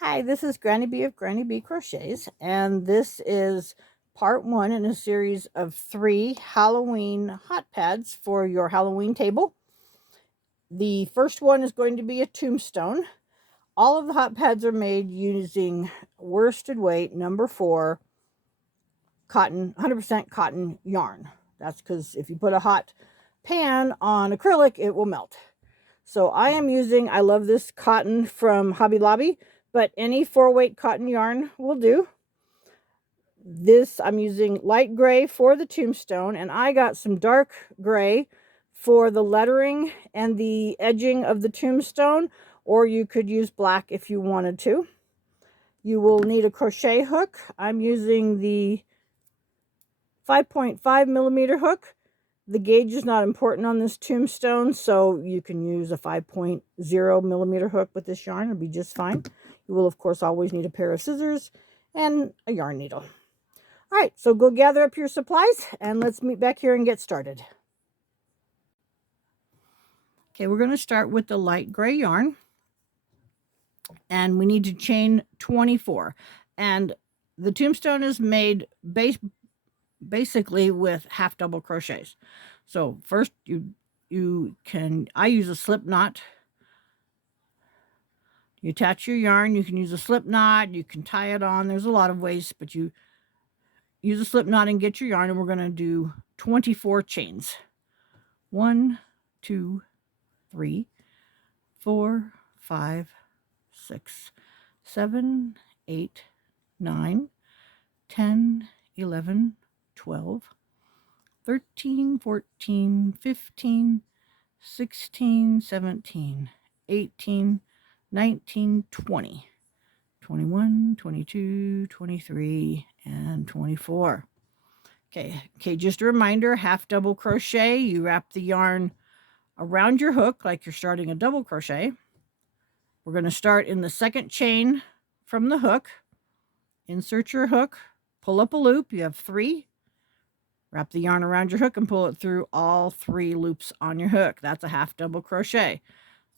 Hi, this is Granny B of Granny B Crochets, and this is part 1 in a series of 3 Halloween hot pads for your Halloween table. The first one is going to be a tombstone. All of the hot pads are made using worsted weight number 4 cotton, 100% cotton yarn. That's because if you put a hot pan on acrylic, it will melt. So I love this cotton from Hobby Lobby, but any 4-weight cotton yarn will do. This, I'm using light gray for the tombstone, and I got some dark gray for the lettering and the edging of the tombstone, or you could use black if you wanted to. You will need a crochet hook. I'm using the 5.5 millimeter hook. The gauge is not important on this tombstone, so you can use a 5.0 millimeter hook with this yarn. It'll be just fine. You will, of course, always need a pair of scissors and a yarn needle. All right, so go gather up your supplies, and let's meet back here and get started. Okay, we're going to start with the light gray yarn, and we need to chain 24. And the tombstone is made basically with half double crochets. So first I use a slip knot. You attach your yarn, you can use a slip knot, you can tie it on. There's a lot of ways, but you use a slip knot and get your yarn, and we're going to do 24 chains. 1, 2, 3, 4, 5, 6, 7, 8, 9, 10, 11, 12, 13, 14, 15, 16, 17, 18, 19, 20, 21, 22, 23, and 24. Okay, just a reminder, half double crochet. You wrap the yarn around your hook like you're starting a double crochet. We're going to start in the second chain from the hook. Insert your hook, pull up a loop. You have 3. Wrap the yarn around your hook and pull it through all 3 loops on your hook. That's a half double crochet.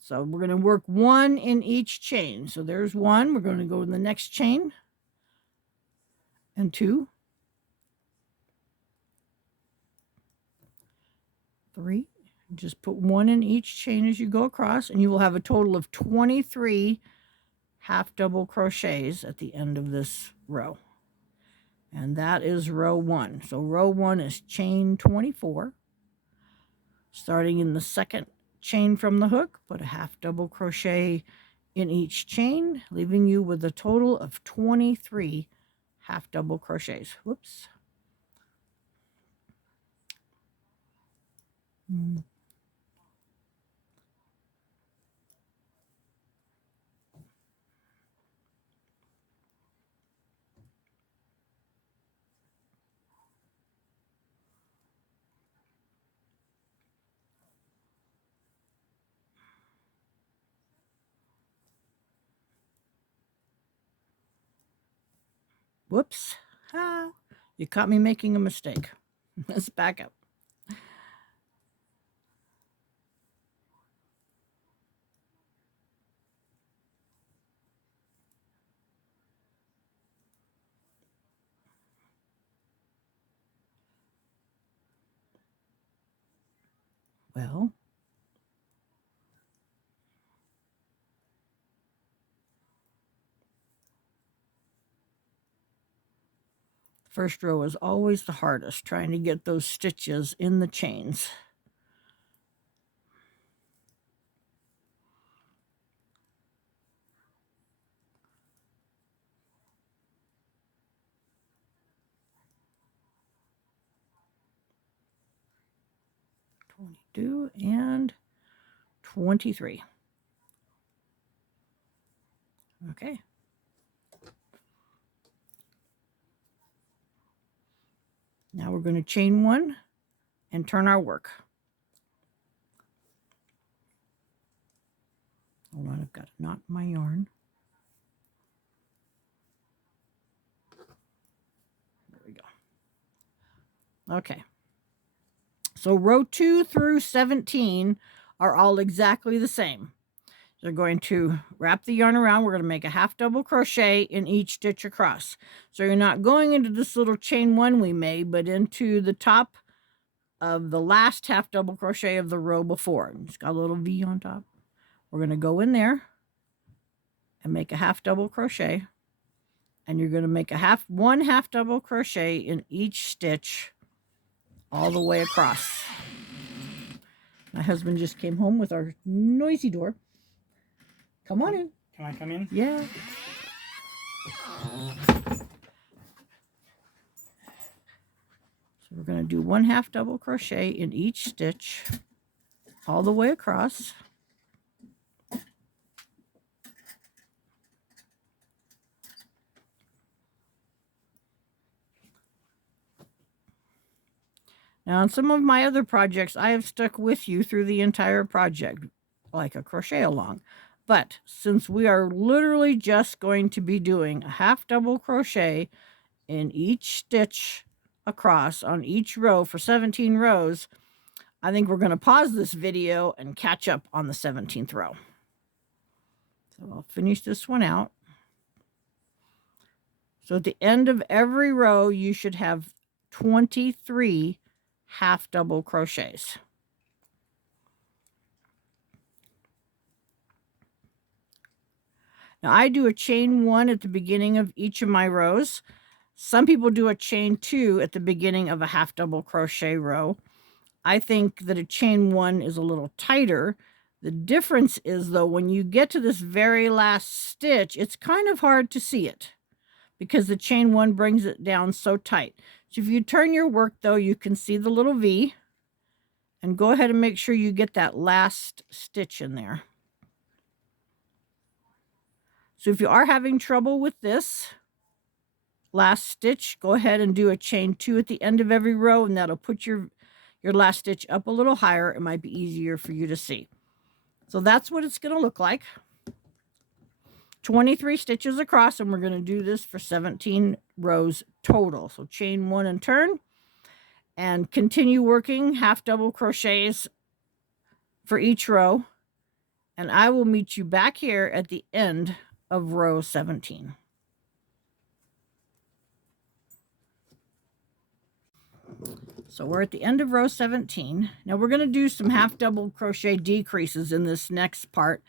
So we're going to work 1 in each chain. So there's 1. We're going to go in the next chain, and 2, 3. Just put 1 in each chain as you go across, and you will have a total of 23 half double crochets at the end of this row. And that is row 1. So row 1 is chain 24. Starting in the second chain from the hook, put a half double crochet in each chain, leaving you with a total of 23 half double crochets. Whoops. Whoops. Ah, you caught me making a mistake. Let's back up. Well, first row is always the hardest, trying to get those stitches in the chains. And 23. Okay. Now we're going to chain 1 and turn our work. Hold on, I've got to knot my yarn. There we go. Okay. So row 2 through 17 are all exactly the same. They're going to wrap the yarn around. We're going to make a half double crochet in each stitch across. So you're not going into this little chain one we made, but into the top of the last half double crochet of the row before. It's got a little V on top. We're going to go in there and make a half double crochet, and you're going to make one half double crochet in each stitch all the way across. My husband just came home with our noisy door. Come on in. Can I come in? Yeah. So we're going to do one half double crochet in each stitch all the way across. Now, on some of my other projects, I have stuck with you through the entire project, like a crochet along. But since we are literally just going to be doing a half double crochet in each stitch across on each row for 17 rows, I think we're going to pause this video and catch up on the 17th row. So I'll finish this one out. So at the end of every row, you should have 23 half double crochets. Now I do a chain one at the beginning of each of my rows. Some people do a chain two at the beginning of a half double crochet row. I think that a chain one is a little tighter. The difference is, though, when you get to this very last stitch, it's kind of hard to see it because the chain one brings it down so tight. So if you turn your work, though, you can see the little V, and go ahead and make sure you get that last stitch in there. So if you are having trouble with this last stitch, go ahead and do a chain two at the end of every row, and that'll put your last stitch up a little higher. It might be easier for you to see. So that's what it's going to look like. 23 stitches across, and we're going to do this for 17 rows total. So chain one and turn, and continue working half double crochets for each row, and I will meet you back here at the end of row 17. So we're at the end of row 17. Now we're going to do some half double crochet decreases in this next part.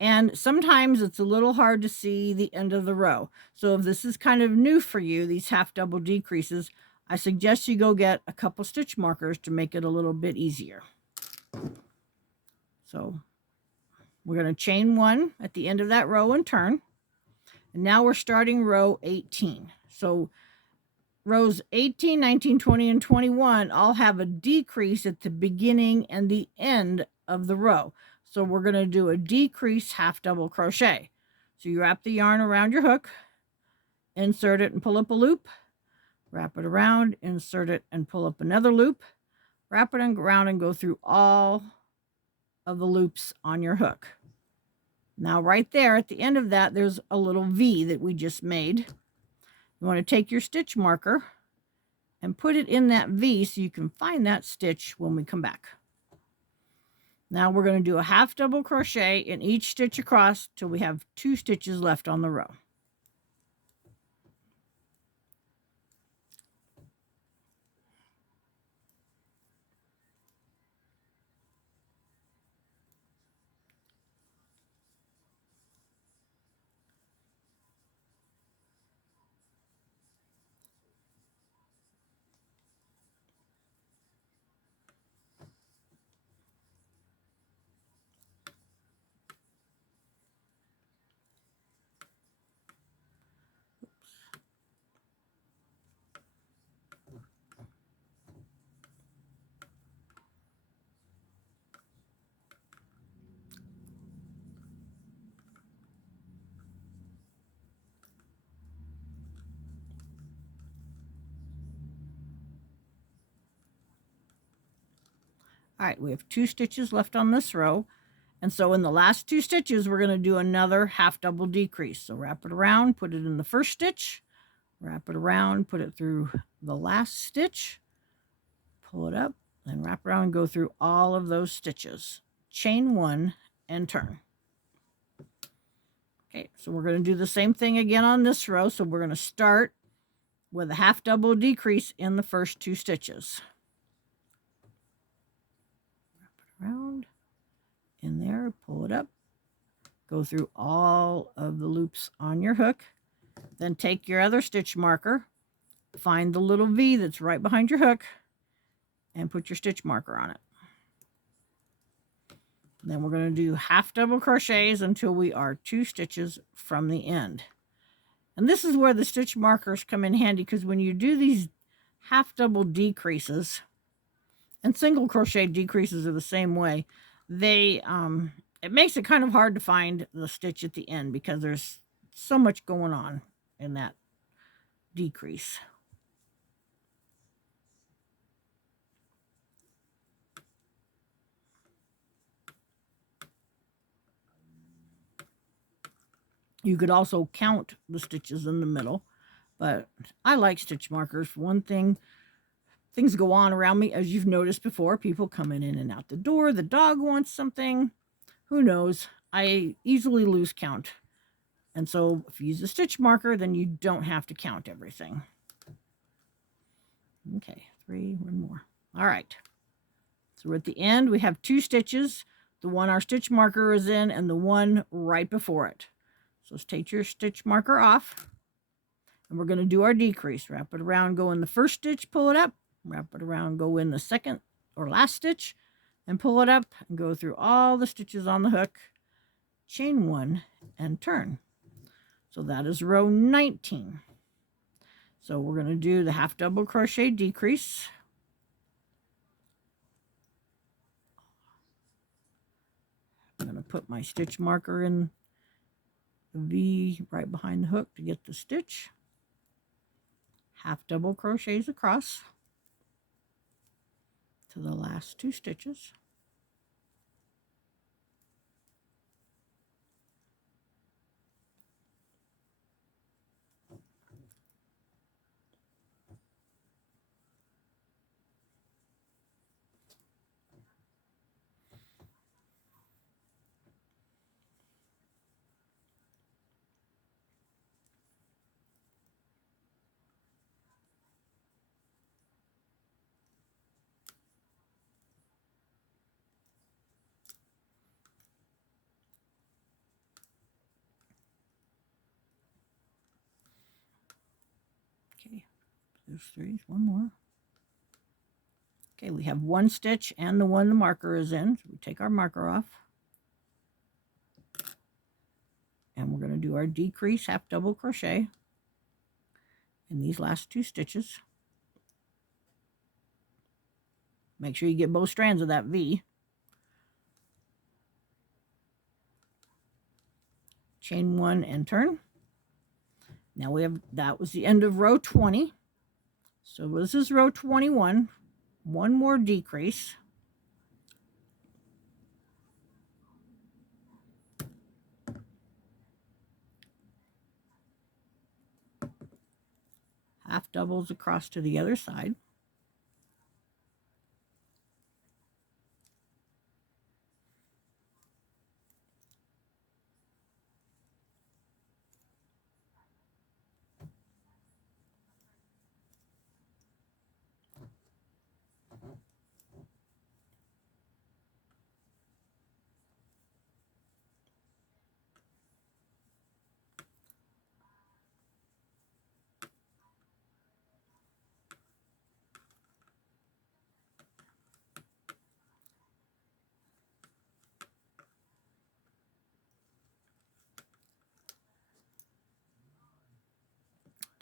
And sometimes it's a little hard to see the end of the row. So if this is kind of new for you, these half double decreases, I suggest you go get a couple stitch markers to make it a little bit easier. So we're going to chain one at the end of that row and turn. And now we're starting row 18. So rows 18, 19, 20, and 21 all have a decrease at the beginning and the end of the row. So we're going to do a decrease half double crochet. So you wrap the yarn around your hook, insert it and pull up a loop, wrap it around, insert it and pull up another loop, wrap it around and go through all of the loops on your hook. Now right there at the end of that, there's a little V that we just made. You want to take your stitch marker and put it in that V so you can find that stitch when we come back. Now we're going to do a half double crochet in each stitch across till we have 2 stitches left on the row. All right, we have 2 stitches left on this row. And so in the last 2 stitches, we're going to do another half double decrease. So wrap it around, put it in the first stitch, wrap it around, put it through the last stitch, pull it up, then wrap around and go through all of those stitches. Chain 1 and turn. Okay, so we're going to do the same thing again on this row. So we're going to start with a half double decrease in the first 2 stitches. Wrap it around in there, pull it up, go through all of the loops on your hook, then take your other stitch marker, find the little V that's right behind your hook, and put your stitch marker on it. Then we're going to do half double crochets until we are 2 stitches from the end. And this is where the stitch markers come in handy, because when you do these half double decreases, and single crochet decreases are the same way, they it makes it kind of hard to find the stitch at the end because there's so much going on in that decrease. You could also count the stitches in the middle, but I like stitch markers. For one thing, things go on around me, as you've noticed before. People coming in and out the door. The dog wants something. Who knows? I easily lose count. And so if you use a stitch marker, then you don't have to count everything. Okay, 3, 1 more. All right. So we're at the end. We have 2 stitches, the one our stitch marker is in and the one right before it. So let's take your stitch marker off, and we're going to do our decrease. Wrap it around, go in the first stitch, pull it up, wrap it around, go in the second or last stitch, and pull it up, and go through all the stitches on the hook, chain 1, and turn. So that is row 19. So we're going to do the half double crochet decrease. I'm going to put my stitch marker in the V right behind the hook to get the stitch. Half double crochets across to the last 2 stitches. Okay, there's 3, 1 more. Okay, we have 1 stitch and the one the marker is in. So we take our marker off. And we're going to do our decrease half double crochet in these last 2 stitches. Make sure you get both strands of that V. Chain 1 and turn. Now we have, that was the end of row 20. So this is row 21. 1 more decrease. Half doubles across to the other side.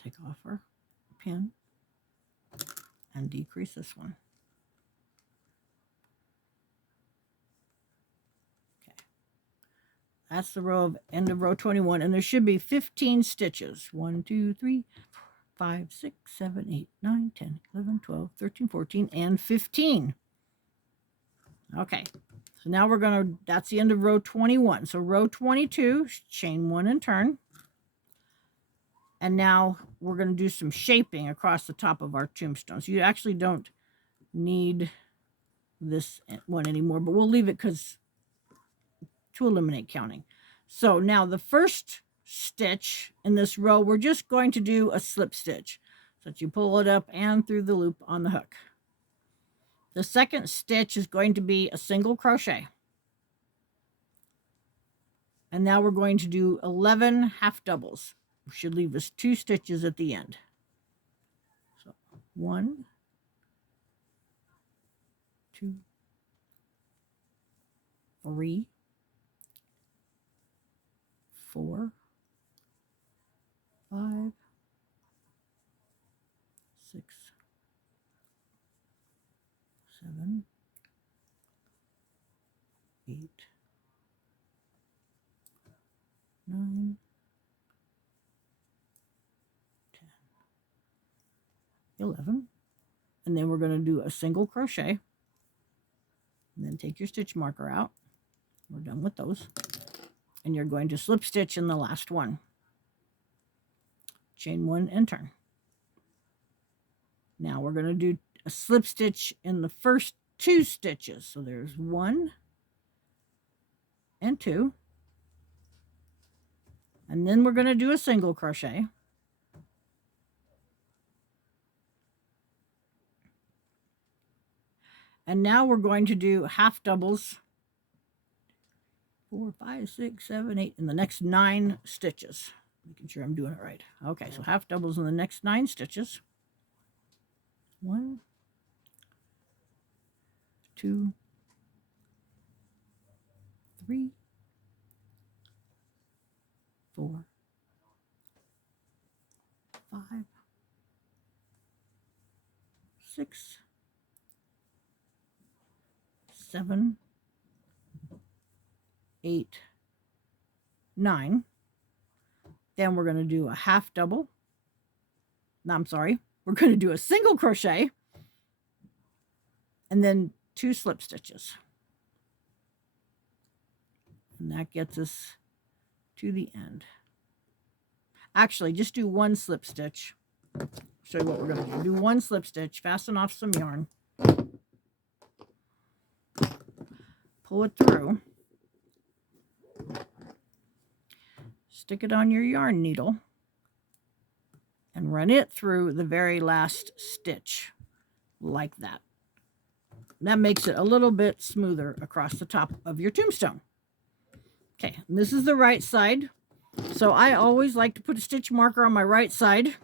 Take off our pin and decrease this one. Okay, that's the row of end of row 21, and there should be 15 stitches. 1, 2, 3, 4, 5, 6, 7, 8, 9, 10, 11, 12, 13, 14, and 15. Okay, so now we're gonna, that's the end of row 21. So row 22, chain 1 and turn. And now we're going to do some shaping across the top of our tombstones. You actually don't need this one anymore, but we'll leave it because to eliminate counting. So now the first stitch in this row, we're just going to do a slip stitch. So that you pull it up and through the loop on the hook. The second stitch is going to be a single crochet. And now we're going to do 11 half doubles, which should leave us 2 stitches at the end. So 1, 2, 3, 4, 5, 6, 7, 8, 9, 10, 11. And then we're going to do a single crochet. And then take your stitch marker out. We're done with those. And you're going to slip stitch in the last one. Chain 1 and turn. Now we're going to do a slip stitch in the first 2 stitches. So there's 1 and 2. And then we're going to do a single crochet. And now we're going to do half doubles. 4, 5, 6, 7, 8 in the next 9 stitches. Making sure I'm doing it right. Okay, so half doubles in the next 9 stitches. 1, 2, 3, 4, 5, 6, 7, 8, 9. Then we're going to do a half double. No, I'm sorry. We're going to do a single crochet and then 2 slip stitches. And that gets us to the end. Actually, just do 1 slip stitch. Show you what we're going to do. Do 1 slip stitch, fasten off some yarn, pull it through, stick it on your yarn needle, and run it through the very last stitch like that. That makes it a little bit smoother across the top of your tombstone. Okay, and this is the right side. So I always like to put a stitch marker on my right side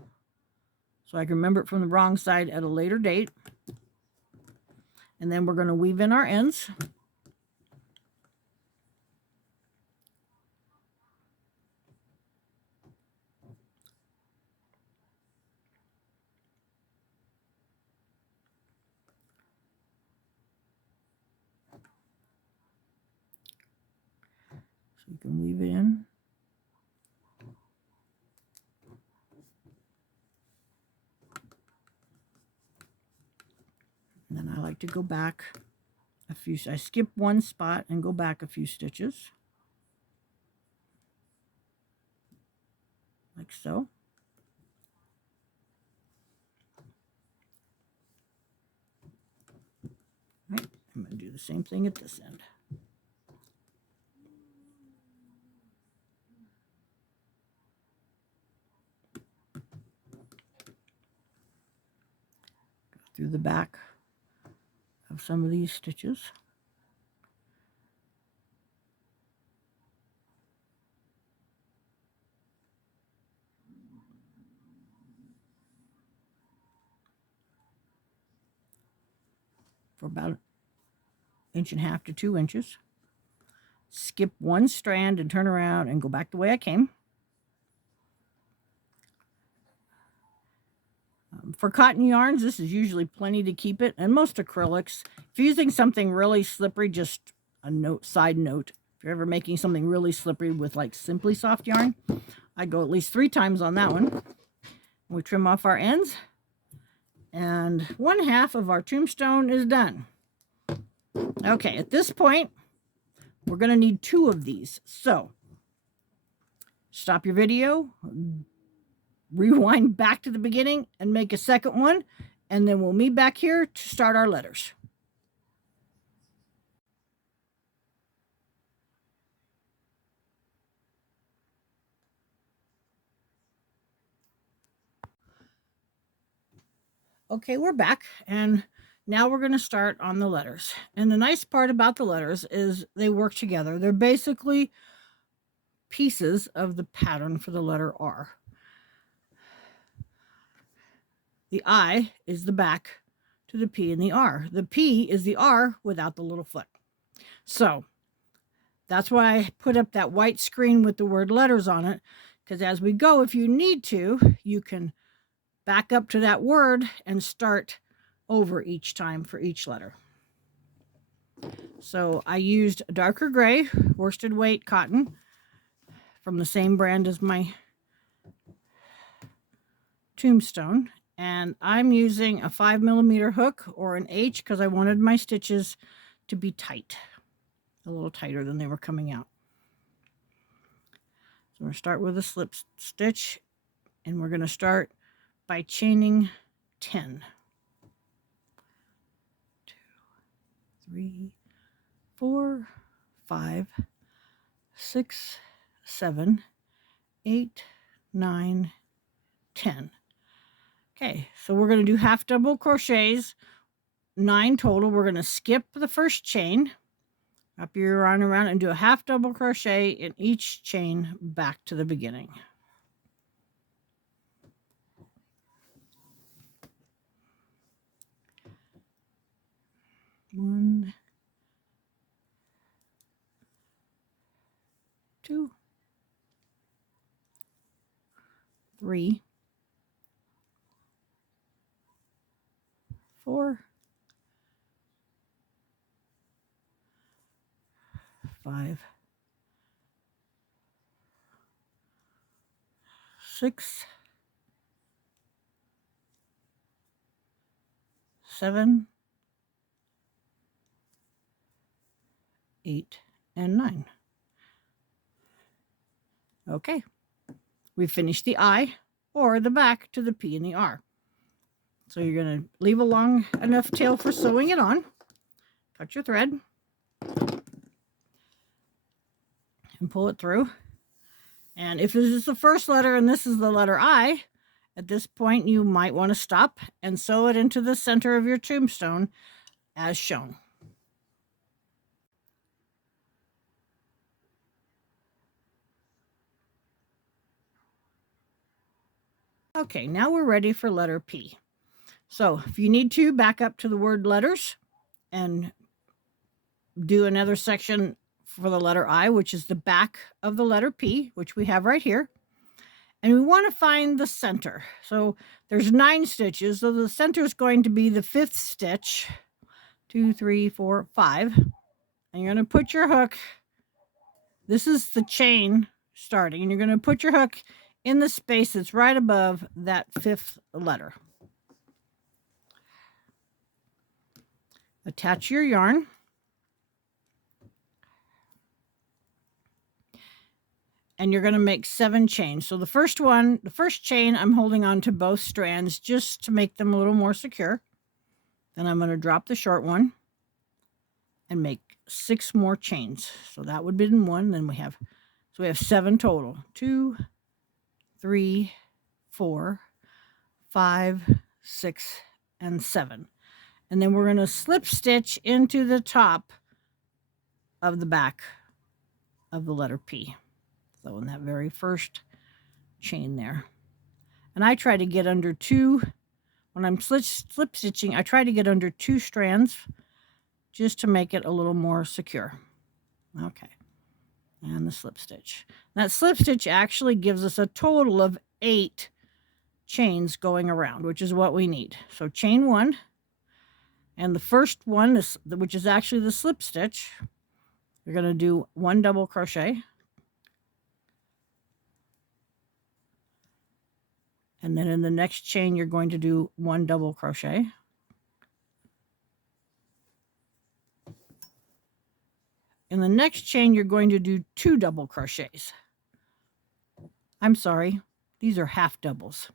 so I can remember it from the wrong side at a later date. And then we're going to weave in our ends. So you can weave it in. And then I like to go back a few, I skip 1 spot and go back a few stitches. Like so. Right, I'm going to do the same thing at this end. Go through the back of some of these stitches. For about 1.5 to 2 inches. Skip 1 strand and turn around and go back the way I came. For cotton yarns, this is usually plenty to keep it, and most acrylics. If you're using something really slippery, just a side note, if you're ever making something really slippery with like Simply Soft yarn, I go at least 3 times on that one. We trim off our ends, and 1/2 of our tombstone is done. Okay, at this point, we're going to need 2 of these. So, stop your video, rewind back to the beginning, and make a second one, and then we'll meet back here to start our letters. Okay, we're back, and now we're going to start on the letters. And the nice part about the letters is they work together. They're basically pieces of the pattern for the letter R. The I is the back to the P and the R. The P is the R without the little foot. So that's why I put up that white screen with the word letters on it, because as we go, if you need to, you can back up to that word and start over each time for each letter. So I used a darker gray worsted weight cotton from the same brand as my tombstone, and I'm using a 5mm hook or an H because I wanted my stitches to be tight, a little tighter than they were coming out. So we're going to start with a slip stitch, and we're going to start by chaining 10. 2, 3, 4, 5, 6, 7, 8, 9, 10. Okay, so we're going to do half double crochets, 9 total. We're going to skip the first chain, wrap your yarn around, and do a half double crochet in each chain back to the beginning. One, 2, 3, 4, 5, 6, 7, 8, and 9. Okay, we finished the I or the back to the P and the R. So you're going to leave a long enough tail for sewing it on. Cut your thread and pull it through. And if this is the first letter and this is the letter I, at this point you might want to stop and sew it into the center of your tombstone as shown. Okay, now we're ready for letter P. So if you need to, back up to the word letters and do another section for the letter I, which is the back of the letter P, which we have right here. And we want to find the center. So there's 9 stitches. So the center is going to be the 5th stitch. 2, 3, 4, 5. And you're going to put your hook. This is the chain starting. And you're going to put your hook in the space that's right above that 5th letter. Attach your yarn. And you're going to make 7 chains. So the first chain, I'm holding on to both strands just to make them a little more secure. Then I'm going to drop the short one and make 6 more chains. So that would be in 1. Then we have 7 total. 2, 3, 4, 5, 6, and 7. And then we're going to slip stitch into the top of the back of the letter P. So in that very first chain there. And I try to get under 2, when I'm slip stitching, I try to get under 2 strands just to make it a little more secure. Okay, and the slip stitch. That slip stitch actually gives us a total of 8 chains going around, which is what we need. So chain 1, and the first one, which is actually the slip stitch, you're going to do 1 double crochet. And then in the next chain, you're going to do 1 double crochet. In the next chain, you're going to do 2 double crochets. I'm sorry, these are half doubles.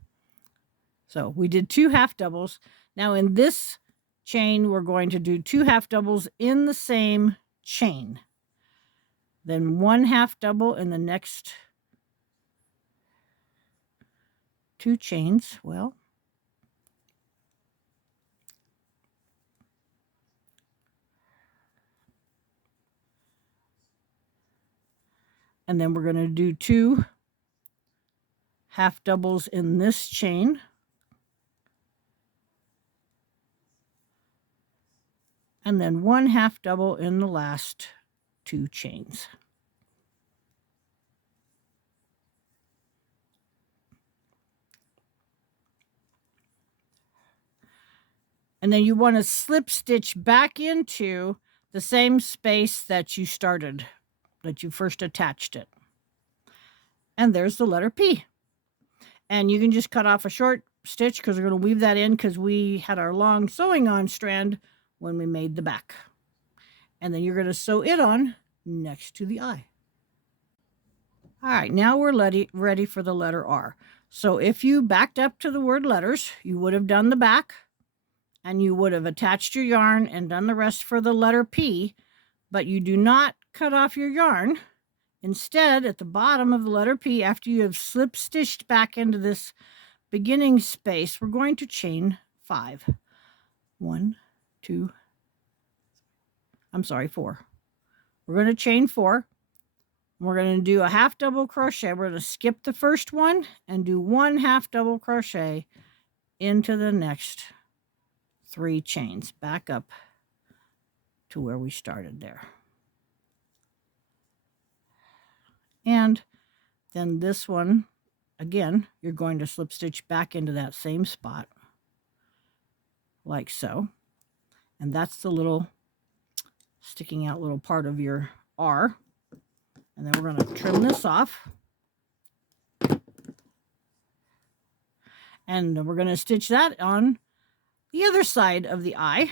So we did 2 half doubles. Now in this chain, we're going to do 2 half doubles in the same chain. Then 1 half double in the next 2 chains. Well, And then we're going to do 2 half doubles in this chain. And then 1 half double in the last 2 chains. And then you want to slip stitch back into the same space that you started, that you first attached it. And there's the letter P. And you can just cut off a short stitch because we're going to weave that in because we had our long sewing on strand when we made the back. And then you're going to sew it on next to the eye. All right, now we're ready for the letter R. So if you backed up to the word letters, you would have done the back and you would have attached your yarn and done the rest for the letter P, but you do not cut off your yarn. Instead, at the bottom of the letter P, after you have slip stitched back into this beginning space, we're going to chain 5. 1, 2, I'm sorry, 4. We're going to chain 4. We're going to do a half double crochet. We're going to skip the first one and do 1 half double crochet into the next 3 chains back up to where we started there. And then this one, again, you're going to slip stitch back into that same spot like so. And that's the little sticking out little part of your R. And then we're going to trim this off. And we're going to stitch that on the other side of the eye.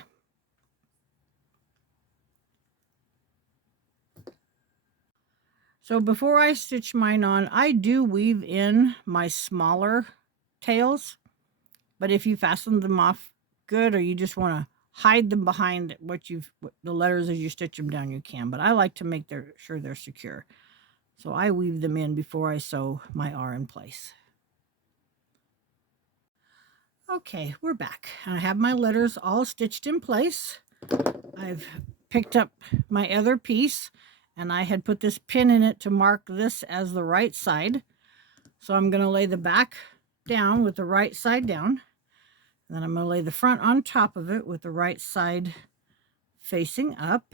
So before I stitch mine on, I do weave in my smaller tails. But if you fasten them off good, or you just want to hide them behind the letters as you stitch them down, you can. But I like to make sure they're secure. So I weave them in before I sew my R in place. Okay, we're back. I have my letters all stitched in place. I've picked up my other piece, and I had put this pin in it to mark this as the right side. So I'm going to lay the back down with the right side down. Then I'm going to lay the front on top of it with the right side facing up.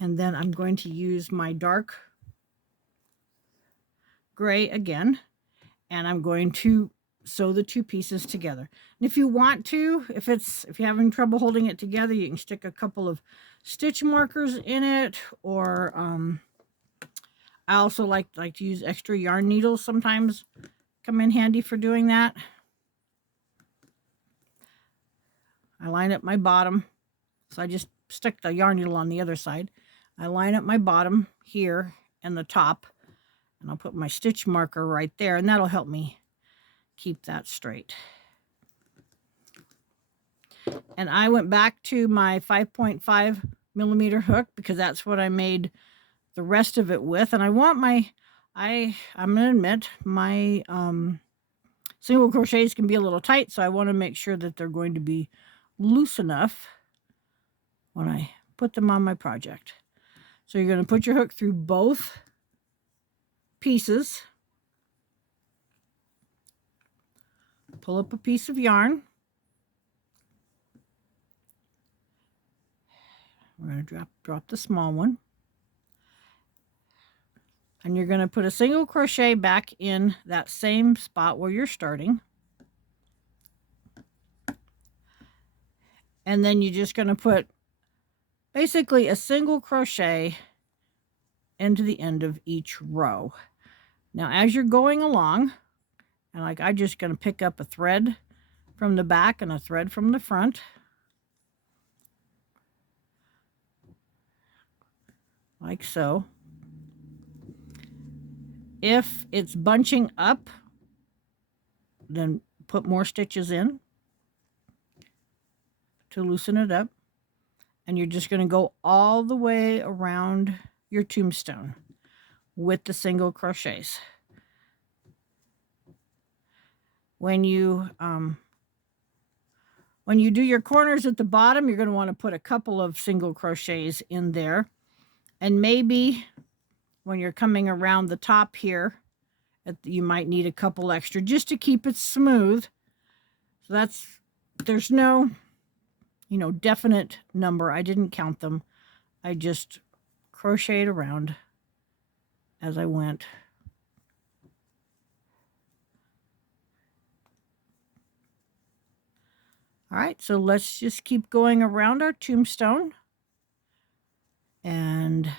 And then I'm going to use my dark gray again, and I'm going to sew the 2 pieces together. And if you want to, if you're having trouble holding it together, you can stick a couple of stitch markers in it, or I also like to use extra yarn needles sometimes, come in handy for doing that. I line up my bottom, so I just stuck the yarn needle on the other side. I line up my bottom here and the top, and I'll put my stitch marker right there, and that'll help me keep that straight. And I went back to my 5.5 millimeter hook because that's what I made the rest of it with. And I want I'm gonna admit my single crochets can be a little tight, so I want to make sure that they're going to be loose enough when I put them on my project. So you're going to put your hook through both pieces, pull up a piece of yarn. We're going to drop the small one. And you're going to put a single crochet back in that same spot where you're starting. And then you're just going to put basically a single crochet into the end of each row. Now, as you're going along, and I'm just going to pick up a thread from the back and a thread from the front. Like so. If it's bunching up, then put more stitches in to loosen it up. And you're just going to go all the way around your tombstone with the single crochets. When you When you do your corners at the bottom, you're going to want to put a couple of single crochets in there. And maybe when you're coming around the top here, you might need a couple extra just to keep it smooth. So there's no, definite number. I didn't count them. I just crocheted around as I went. All right, so let's just keep going around our tombstone. And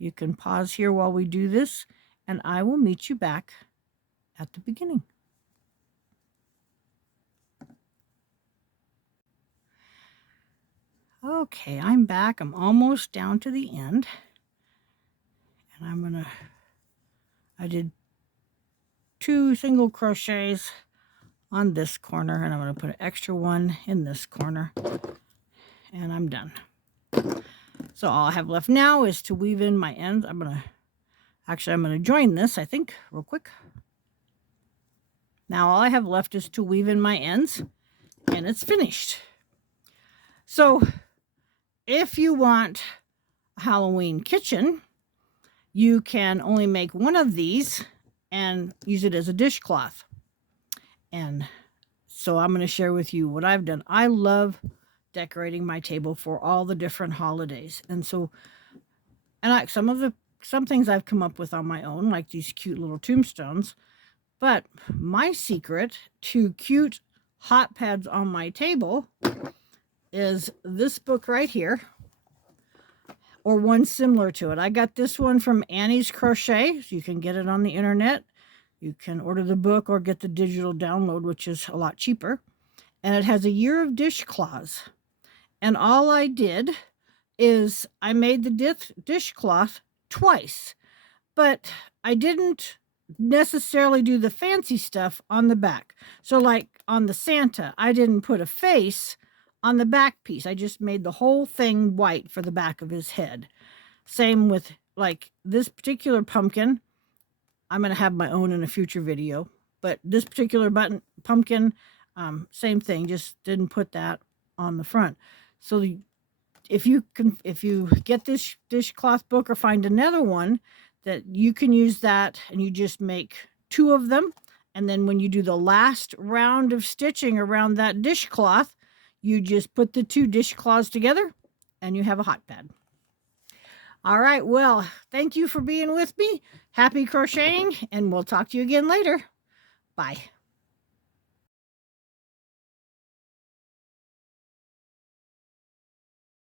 you can pause here while we do this, and I will meet you back at the beginning. Okay, I'm back. I'm almost down to the end. And I did 2 single crochets on this corner, and I'm going to put an extra one in this corner, and I'm done. So all I have left now is to weave in my ends. I'm going to join this, I think, real quick. Now all I have left is to weave in my ends, and it's finished. So if you want a Halloween kitchen, you can only make one of these and use it as a dishcloth. And so I'm going to share with you what I've done. I love decorating my table for all the different holidays. And so, some things I've come up with on my own, like these cute little tombstones. But my secret to cute hot pads on my table is this book right here, or one similar to it. I got this one from Annie's Crochet. So you can get it on the internet. You can order the book or get the digital download, which is a lot cheaper. And it has a year of dishcloths. And all I did is I made the dishcloth twice. But I didn't necessarily do the fancy stuff on the back. So like on the Santa, I didn't put a face on the back piece. I just made the whole thing white for the back of his head. Same with like this particular pumpkin. I'm going to have my own in a future video, but this particular pumpkin, same thing, just didn't put that on the front. So if you get this dishcloth book or find another one that you can use that, and you just make 2 of them. And then when you do the last round of stitching around that dishcloth, you just put the 2 dishcloths together and you have a hot pad. All right, well, thank you for being with me. Happy crocheting, and we'll talk to you again later. Bye.